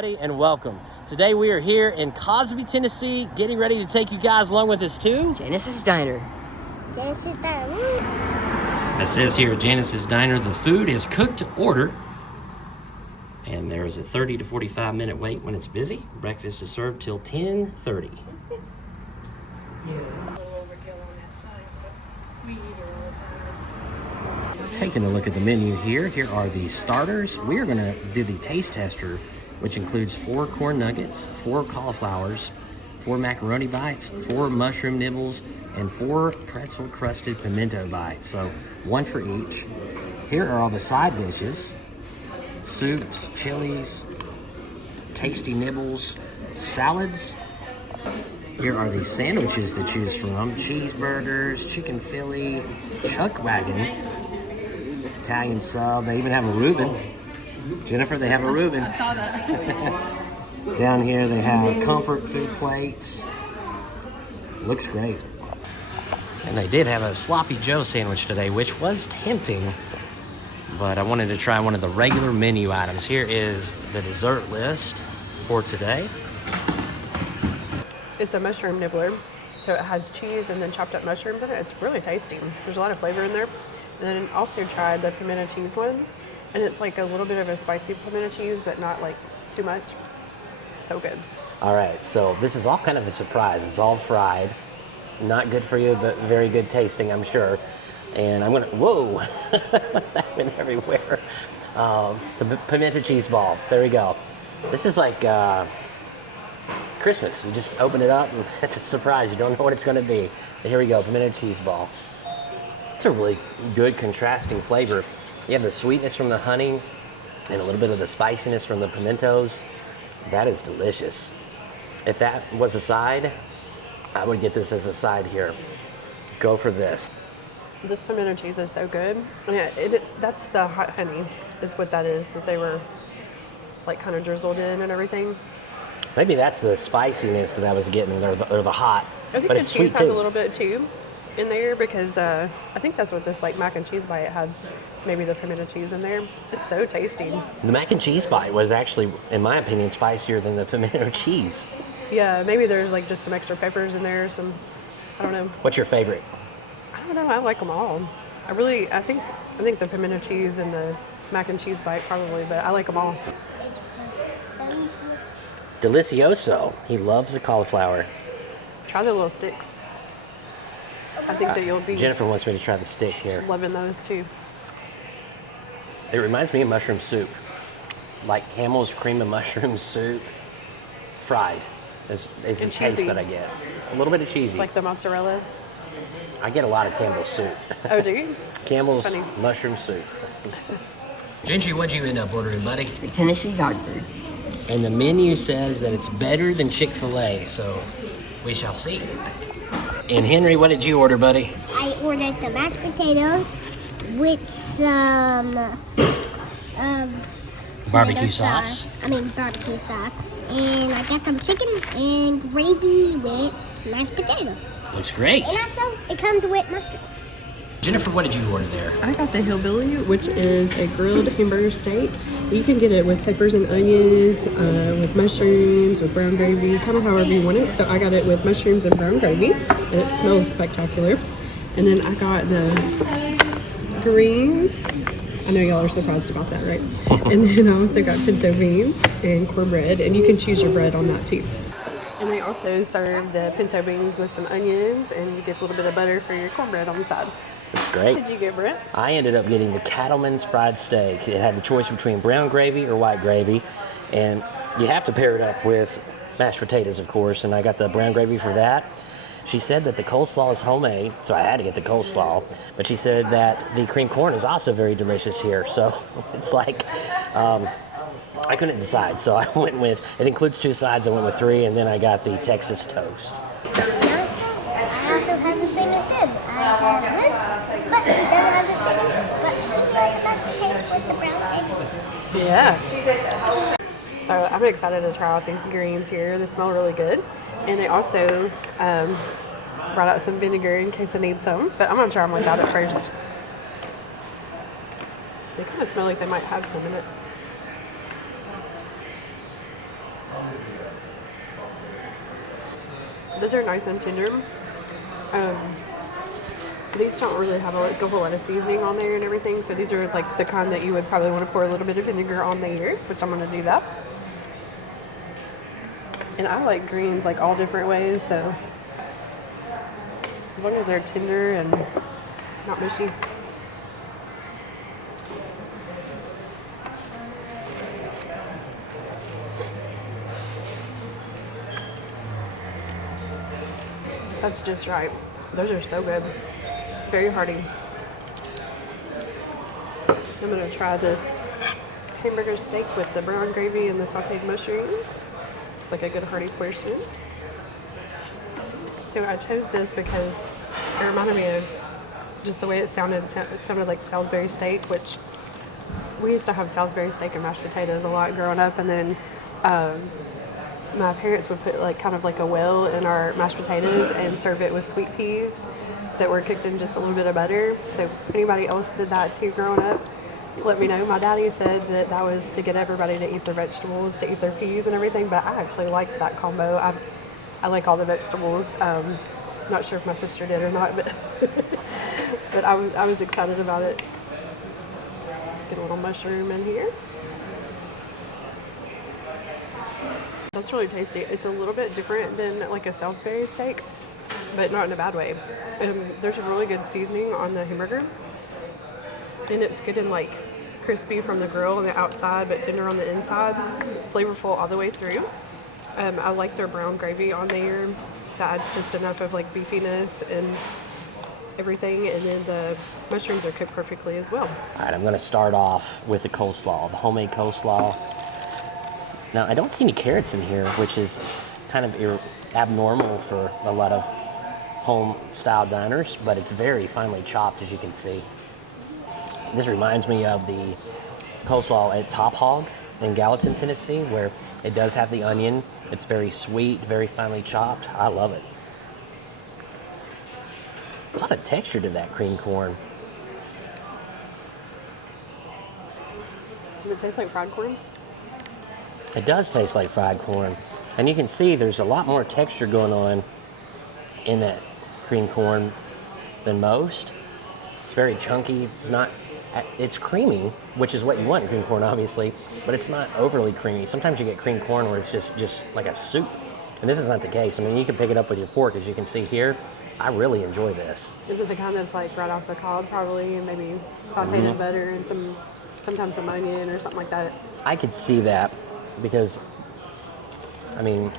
everybody, and welcome. Today we are here in Cosby, Tennessee, getting ready to take you guys along with us to JANICE'S Diner. JANICE'S Diner. It says here at JANICE'S Diner, the food is cooked to order, and there is a 30 to 45 minute wait when it's busy. Breakfast is served till 10:30. Taking a look at the menu here, here are the starters. We are going to do the taste tester, which includes 4 corn nuggets, 4 cauliflowers, 4 macaroni bites, 4 mushroom nibbles, and 4 pretzel crusted pimento bites. So 1 for each. Here are all the side dishes: soups, chilies, tasty nibbles, salads. Here are the sandwiches to choose from: cheeseburgers, chicken Philly, chuck wagon, Italian sub. They even have a Reuben. Jennifer, they have a Reuben. I saw that. Down here they have comfort food plates. Looks great. And they did have a Sloppy Joe sandwich today, which was tempting, but I wanted to try one of the regular menu items. Here is the dessert list for today. It's a mushroom nibbler, so it has cheese and then chopped up mushrooms in it. It's really tasty. There's a lot of flavor in there. And then also tried the pimento cheese one, and it's like a little bit of a spicy pimento cheese, but not like too much. So good. All right, so this is all kind of a surprise. It's all fried. Not good for you, but very good tasting, I'm sure. And I'm gonna, whoa, that went everywhere. The pimento cheese ball, there we go. This is like Christmas. You just open it up and it's a surprise. You don't know what it's gonna be. But here we go, pimento cheese ball. It's a really good contrasting flavor. You have the sweetness from the honey and a little bit of the spiciness from the pimentos. That is delicious. If that was a side, I would get this as a side here. Go for this. This pimento cheese is so good. And yeah, that's the hot honey is what that is, that they were like kind of drizzled in and everything. Maybe that's the spiciness that I was getting, or the hot. I think but the it's cheese sweet has too. a little bit too in there, because I think that's what this like mac and cheese bite had, maybe the pimento cheese in there. It's so tasty. The mac and cheese bite was actually, in my opinion, spicier than the pimento cheese. Yeah, maybe there's like just some extra peppers in there, I don't know. What's your favorite? I don't know, I like them all. I think the pimento cheese and the mac and cheese bite probably, but I like them all. Delicioso. He loves the cauliflower. Try the little sticks. I think that you'll be Jennifer wants me to try the stick here. loving those too. It reminds me of mushroom soup. Like Camel's cream and mushroom soup, fried, is the taste cheesy. that I get. A little bit of cheesy. Like the mozzarella. I get a lot of Campbell's soup. Oh, do you? Campbell's Funny. mushroom soup. Gentry, what'd you end up ordering, buddy? The Tennessee Gatlinburg. And the menu says that it's better than Chick-fil-A, so we shall see. And Henry, what did you order, buddy? I ordered the mashed potatoes with some Barbecue tomato sauce. Barbecue sauce. And I got some chicken and gravy with mashed potatoes. Looks great. And also, it comes with mustard. Jennifer, what did you order there? I got the hillbilly, which is a grilled hamburger steak. You can get it with peppers and onions, with mushrooms, with brown gravy, kind of however you want it. So I got it with mushrooms and brown gravy, and it smells spectacular. And then I got the greens. I know y'all are surprised about that, right? And then I also got pinto beans and cornbread, and you can choose your bread on that too. And they also serve the pinto beans with some onions, and you get a little bit of butter for your cornbread on the side. It's great. What did you get, Brent? I ended up getting the Cattleman's fried steak. It had the choice between brown gravy or white gravy, and you have to pair it up with mashed potatoes, of course, and I got the brown gravy for that. She said that the coleslaw is homemade, so I had to get the coleslaw, but she said that the cream corn is also very delicious here, so it's like, I couldn't decide, so I went with, it includes 2 sides, I went with 3, and then I got the Texas toast. I also have the same as him. I have this, but it doesn't have the chicken. But it can be the mashed potatoes with the brown gravy. Yeah. So I'm excited to try out these greens here. They smell really good. And they also brought out some vinegar in case I need some. But I'm going to try them without it first. They kind of smell like they might have some in it. Those are nice and tender. These don't really have like a whole lot of seasoning on there and everything, so these are like the kind that you would probably want to pour a little bit of vinegar on there, which I'm going to do that. And I like greens like all different ways, so as long as they're tender and not mushy. That's just right. Those are so good. Very hearty. I'm gonna try this hamburger steak with the brown gravy and the sauteed mushrooms. It's like a good hearty portion. So I chose this because it reminded me of just the way it sounded. It sounded like Salisbury steak, which we used to have Salisbury steak and mashed potatoes a lot growing up, and then my parents would put like kind of like a well in our mashed potatoes and serve it with sweet peas that were cooked in just a little bit of butter. So if anybody else did that too growing up, let me know. My daddy said that was to get everybody to eat their vegetables, to eat their peas and everything, but I actually liked that combo. I like all the vegetables. Not sure if my sister did or not, but but I was excited about it. Get a little mushroom in here. That's really tasty. It's a little bit different than like a Salisbury steak, but not in a bad way. There's a really good seasoning on the hamburger, and it's good and like crispy from the grill on the outside, but tender on the inside. Flavorful all the way through. I like their brown gravy on there. That adds just enough of like beefiness and everything, and then the mushrooms are cooked perfectly as well. All right, I'm going to start off with the coleslaw, the homemade coleslaw. Now, I don't see any carrots in here, which is kind of abnormal for a lot of home-style diners, but it's very finely chopped, as you can see. This reminds me of the coleslaw at Top Hog in Gallatin, Tennessee, where it does have the onion. It's very sweet, very finely chopped. I love it. A lot of texture to that cream corn. Does it taste like fried corn? It does taste like fried corn. And you can see there's a lot more texture going on in that cream corn than most. It's very chunky. It's creamy, which is what you want in cream corn, obviously, but it's not overly creamy. Sometimes you get cream corn where it's just like a soup. And this is not the case. I mean, you can pick it up with your fork, as you can see here. I really enjoy this. Is it the kind that's like right off the cob, probably, and maybe sauteed in butter and sometimes some onion or something like that? I could see that because, I mean,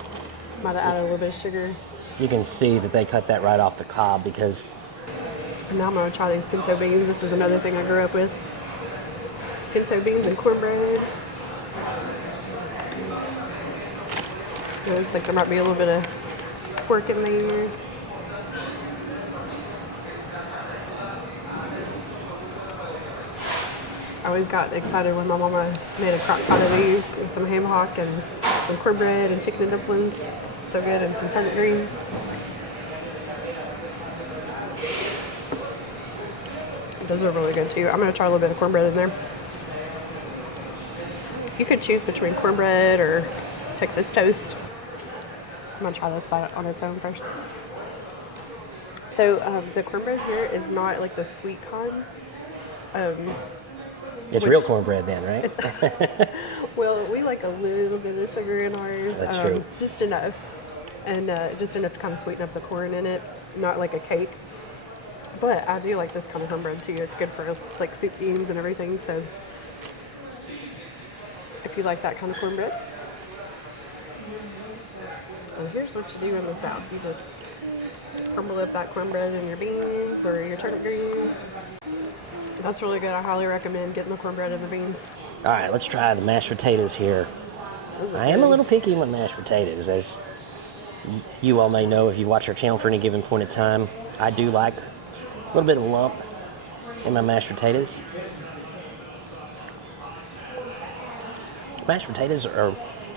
might have added a little bit of sugar. You can see that they cut that right off the cob because. And now I'm going to try these pinto beans. This is another thing I grew up with. Pinto beans and cornbread. It looks like there might be a little bit of pork in there. I always got excited when my mama made a crock pot of these with some ham hock and some cornbread and chicken and dumplings. So good, and some turnip greens. Those are really good too. I'm going to try a little bit of cornbread in there. You could choose between cornbread or Texas toast. I'm going to try this on its own first. So the cornbread here is not like the sweet kind. It's real cornbread then, right? Well, we like a little bit of sugar in ours. That's true. Just enough. And just enough to kind of sweeten up the corn in it. Not like a cake. But I do like this kind of cornbread too. It's good for like soup beans and everything. So if you like that kind of cornbread. And here's what you do in the South. You just crumble up that cornbread in your beans or your turnip greens. That's really good. I highly recommend getting the cornbread and the beans. All right, let's try the mashed potatoes here. I am a little picky with mashed potatoes, as you all may know if you watch our channel for any given point in time. I do like a little bit of a lump in my mashed potatoes. Mashed potatoes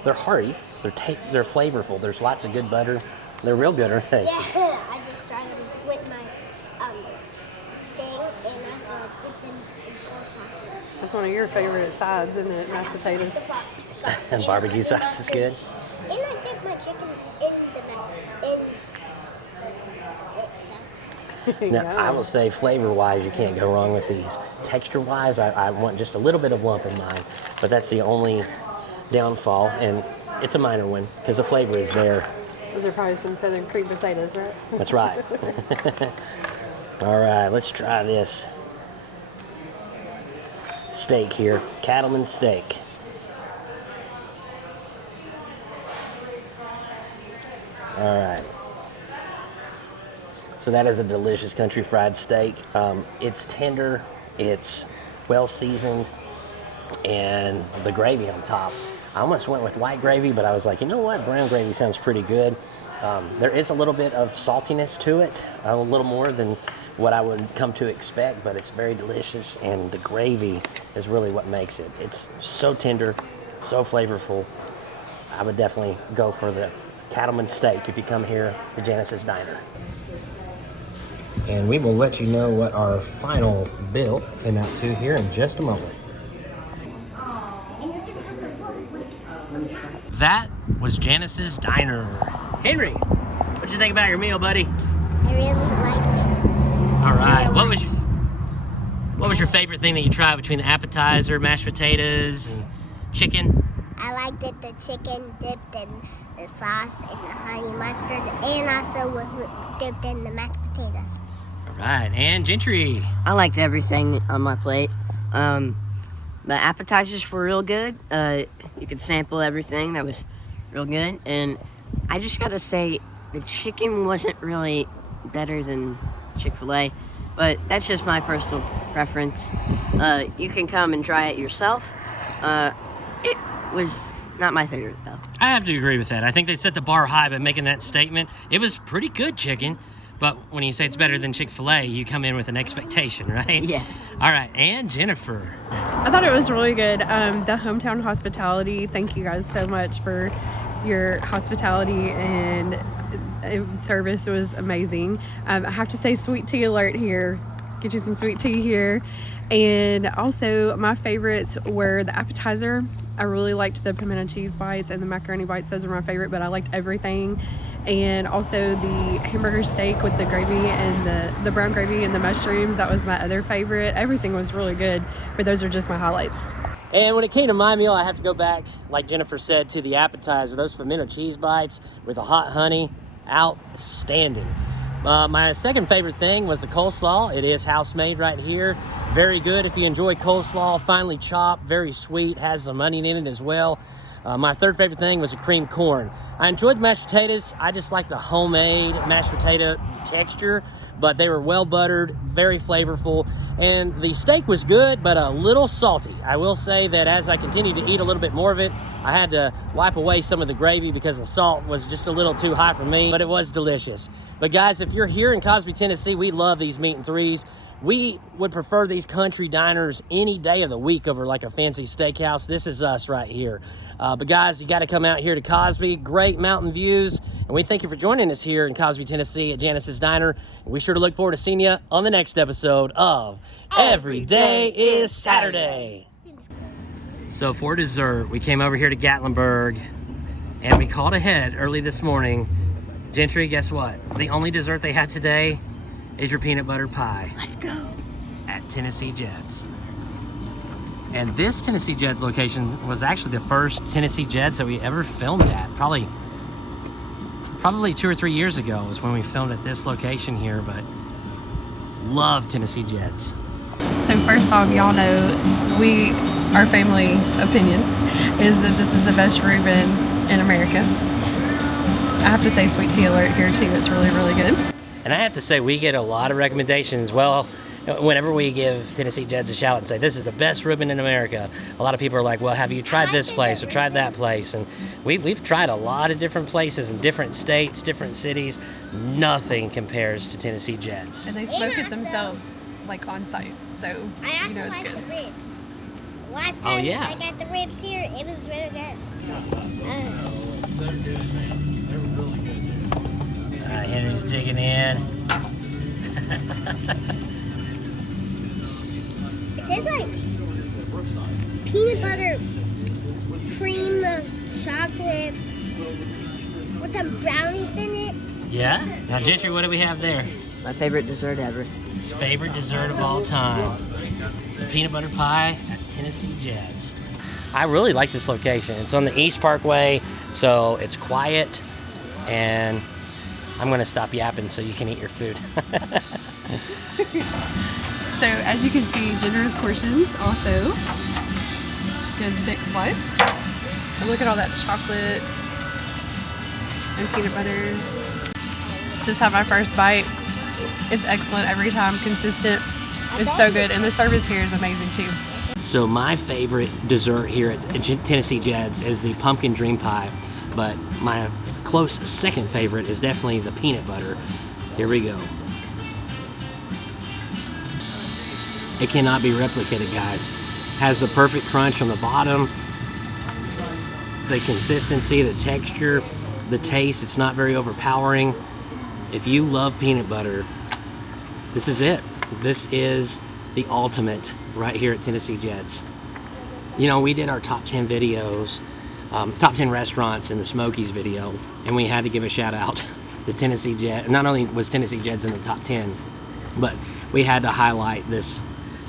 they're hearty, they're flavorful. There's lots of good butter. They're real good, aren't they? Yeah, I just tried them with my thing, and I saw dip them in sauces. That's one of your favorite sides, isn't it? Mashed potatoes. And barbecue sauce is good. And I dip my chicken in Now, Yeah. I will say flavor-wise, you can't go wrong with these. Texture-wise, I want just a little bit of lump in mine, but that's the only downfall, and it's a minor one because the flavor is there. Those are probably some Southern cream potatoes, right? That's right. All right, let's try this steak here, cattleman steak. All right. So that is a delicious country fried steak. It's tender, it's well seasoned, and the gravy on top. I almost went with white gravy, but I was like, you know what? Brown gravy sounds pretty good. There is a little bit of saltiness to it, a little more than what I would come to expect, but it's very delicious, and the gravy is really what makes it. It's so tender, so flavorful. I would definitely go for the cattleman steak if you come here to Janice's Diner. And we will let you know what our final bill came out to here in just a moment. That was Janice's Diner. Henry, what'd you think about your meal, buddy? I really liked it. All right. What was your favorite thing that you tried between the appetizer, mashed potatoes, and chicken? I liked it, the chicken dipped in the sauce and the honey mustard, and also dipped in the mashed potatoes. All right. And Gentry. I liked everything on my plate. The appetizers were real good. You could sample everything. That was real good. And I just gotta say, the chicken wasn't really better than Chick-fil-A, but that's just my personal preference. You can come and try it yourself. It was not my favorite, though. I have to agree with that. I think they set the bar high by making that statement. It was pretty good chicken, but when you say it's better than Chick-fil-A, you come in with an expectation, right? Yeah. All right, and Jennifer. I thought it was really good. The hometown hospitality, thank you guys so much for your hospitality and service was amazing. I have to say sweet tea alert here. Get you some sweet tea here. And also my favorites were the appetizer. I really liked the pimento cheese bites and the macaroni bites. Those were my favorite, but I liked everything. And also the hamburger steak with the gravy and the brown gravy and the mushrooms. That was my other favorite. Everything was really good, but those are just my highlights. And when it came to my meal, I have to go back, like Jennifer said, to the appetizer. Those pimento cheese bites with the hot honey, outstanding. My second favorite thing was the coleslaw. It is house-made right here. Very good if you enjoy coleslaw, finely chopped, very sweet, has some onion in it as well. My third favorite thing was the creamed corn. I enjoyed the mashed potatoes. I just like the homemade mashed potato texture, but they were well buttered, very flavorful, and the steak was good, but a little salty. I will say that as I continued to eat a little bit more of it, I had to wipe away some of the gravy because the salt was just a little too high for me, but it was delicious. But guys, if you're here in Cosby, Tennessee, we love these meat and threes. We would prefer these country diners any day of the week over like a fancy steakhouse. This is us right here. But guys, you got to come out here to Cosby. Great mountain views. And we thank you for joining us here in Cosby, Tennessee at Janice's Diner. And we sure to look forward to seeing you on the next episode of Every Day is Saturday. So for dessert, we came over here to Gatlinburg and we called ahead early this morning. Gentry, guess what? The only dessert they had today is your peanut butter pie. Let's go. At Tennessee Jeds. And this Tennessee Jeds location was actually the first Tennessee Jeds that we ever filmed at. Probably 2 or 3 years ago is when we filmed at this location here, but love Tennessee Jeds. So first off, y'all know our family's opinion is that this is the best Reuben in America. I have to say sweet tea alert here too. It's really, really good. And I have to say, we get a lot of recommendations. Well, whenever we give Tennessee Jeds a shout and say, this is the best Reuben in America, a lot of people are like, well, have you tried this place or tried that place? And we've tried a lot of different places in different states, different cities. Nothing compares to Tennessee Jeds. And they smoke it themselves, like on site. So, I also it's like good. the ribs. Last time yeah. I got the ribs here, it was really good. All right, Henry's digging in. It tastes like peanut butter, cream, chocolate, with some brownies in it. Yeah? Now, Gentry, what do we have there? My favorite dessert ever. His favorite dessert of all time. The peanut butter pie at Tennessee Jeds. I really like this location. It's on the East Parkway, so it's quiet, and I'm gonna stop yapping so you can eat your food. So as you can see, generous portions also. Good thick slice. And look at all that chocolate and peanut butter. Just had my first bite. It's excellent every time, consistent. It's so good, and the service here is amazing too. So my favorite dessert here at Tennessee Jeds is the pumpkin dream pie, but my close second favorite is definitely the peanut butter. Here we go. It cannot be replicated, guys. Has the perfect crunch on the bottom, the consistency, the texture, the taste. It's not very overpowering. If you love peanut butter, this is it. This is the ultimate right here at Tennessee Jeds. You know, we did our top 10 videos, top 10 restaurants in the Smoky's video, and we had to give a shout out to Tennessee Jeds. Not only was Tennessee Jeds in the top 10, but we had to highlight this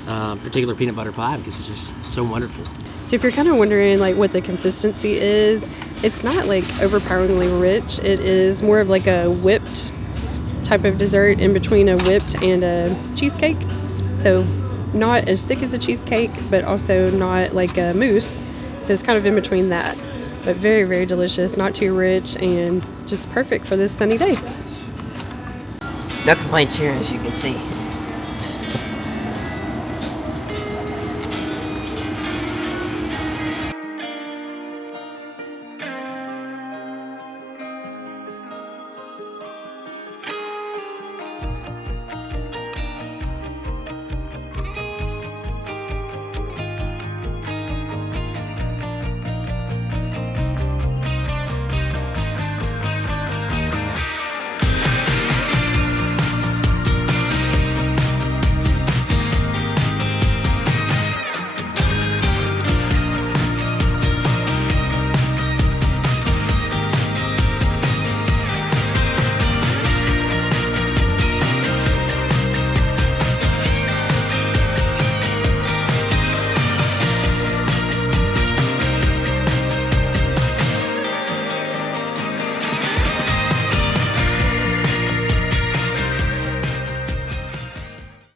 particular peanut butter pie because it's just so wonderful. So if you're kind of wondering like what the consistency is, it's not like overpoweringly rich. It is more of like a whipped type of dessert in between a whipped and a cheesecake. So not as thick as a cheesecake, but also not like a mousse. So it's kind of in between that. But very, very delicious, not too rich, and just perfect for this sunny day. No complaints here, as you can see.